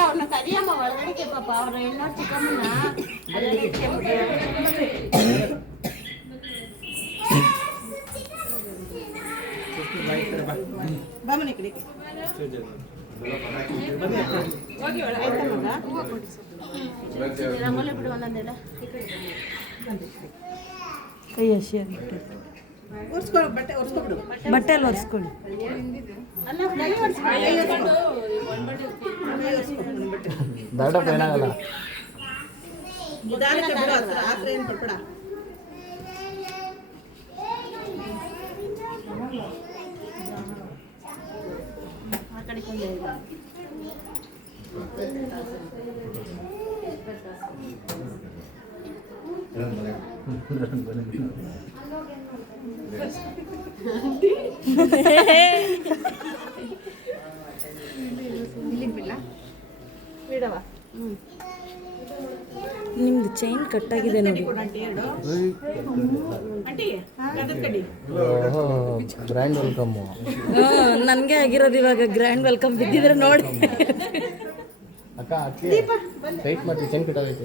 ಅವ್ರನ್ನ ಕರಿಯಮ್ಮ ಒಳಗಡೆಗೆ ಪಾಪ ಅವ್ರ ಹೆಣ್ಣೋರ್ ಚಿಕ್ಕಮ್ಮನ ಅಲ್ಲೇ ಬಾಮನೆ ಕಡೆಗೆ ರಂಗೋಲಿ ಬಿಡು ಒಂದೊಂದೆಲ್ಲ ಕೈ ಹಸಿ ಬಟ್ಟೆಯಲ್ಲಿ ಒರೆಸ್ಕೊಳ್ಳಿ. ದಾಟಪ್ಪ ಏನಾಗಲ್ಲ. ಆ ಕಡೆ ಕೊಂಡೆ ಬಿಡವ. ನಿಮ್ದು ಚೈನ್ ಕಟ್ಟಾಗಿದೆ ನೋಡಿ. Grand welcome. ನನಗೆ ಆಗಿರೋದು ಇವಾಗ ಗ್ರ್ಯಾಂಡ್ ವೆಲ್ಕಮ್ ಬಿದ್ದಿದ್ರೆ ನೋಡಿ. ಅಕ್ಕ ಟೈಟ್ ಮಾಡ್ತೀವಿ, ಚೈನ್ ಕಟ್ಟಾಗೈತೆ.